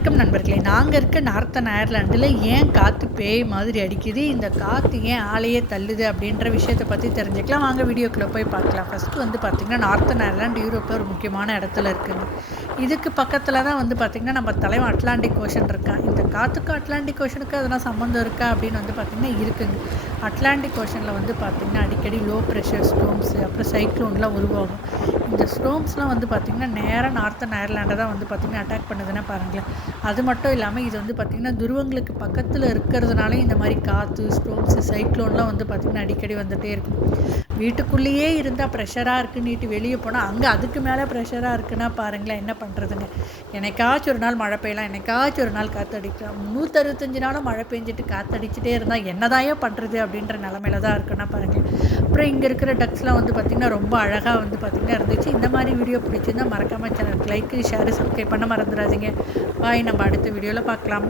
வணக்கம் நண்பர்களே. நாங்கள் இருக்க நார்த்தன் அயர்லாண்டில் ஏன் காற்று பேய் மாதிரி அடிக்குது, இந்த காற்று ஏன் ஆளையே தள்ளுது அப்படின்ற விஷயத்தை பற்றி தெரிஞ்சுக்கலாம். வாங்க வீடியோக்குள்ளே போய் பார்க்கலாம். ஃபஸ்ட்டு பார்த்திங்கன்னா நார்த்தன் அயர்லாண்டு யூரோப்பில் ஒரு முக்கியமான இடத்துல இருக்குங்க. இதுக்கு பக்கத்தில் தான் பார்த்திங்கன்னா நம்ம தலைவன் அட்லாண்டிக் ஓஷன் இருக்கான். இந்த காற்றுக்கும் அட்லாண்டிக் ஓஷனுக்கு அதெல்லாம் சம்மந்தம் இருக்கா அப்படின்னு பார்த்திங்கன்னா இருக்குங்க. அட்லாண்டிக் ஓஷனில் பார்த்திங்கன்னா அடிக்கடி லோ ப்ரெஷர் ஸ்டோம்ஸு அப்புறம் சைக்ளோன்லாம் உருவாகும். இந்த ஸ்டோம்ஸ்லாம் பார்த்திங்கன்னா நேராக நார்த்தன் அயர்லாண்டை தான் பார்த்திங்கன்னா அட்டாக் பண்ணுதுன்னா பாருங்களேன். அது மட்டும் இல்லாமல் இது பார்த்திங்கன்னா துருவங்களுக்கு பக்கத்தில் இருக்கிறதுனால இந்த மாதிரி காற்று ஸ்டோம்ஸு சைக்ளோன்லாம் பார்த்திங்கன்னா அடிக்கடி வந்துகிட்டே இருக்கும். வீட்டுக்குள்ளேயே இருந்தால் ப்ரெஷராக இருக்குன்னுட்டு வெளியே போனால் அங்கே அதுக்கு மேலே ப்ரெஷராக இருக்குன்னா பாருங்களேன் என்ன பண்ணுறதுங்க. என்னைக்காச்சும் ஒரு நாள் மழை பெய்யலாம், என்னைக்காச்சும் ஒரு நாள் காற்றடிக்கலாம். 365 நாளும் மழை பெஞ்சிட்டு காற்றடிச்சிட்டே இருந்தால் என்னதாயே பண்ணுறது அப்படின்ற நிலமையில தான் இருக்குன்னா பாருங்கள். அப்புறம் இங்கே இருக்கிற டக்ஸ்லாம் பார்த்திங்கன்னா ரொம்ப அழகாக பார்த்திங்கன்னா இருந்துச்சு. இந்த மாதிரி வீடியோ பிடிச்சிருந்தால் மறக்காமல் சேனலுக்கு லைக் ஷேர் சப்ஸ்கிரைப் பண்ண மறந்துடாதீங்க. பாய், நம்ம அடுத்த வீடியோவில் பார்க்கலாம்.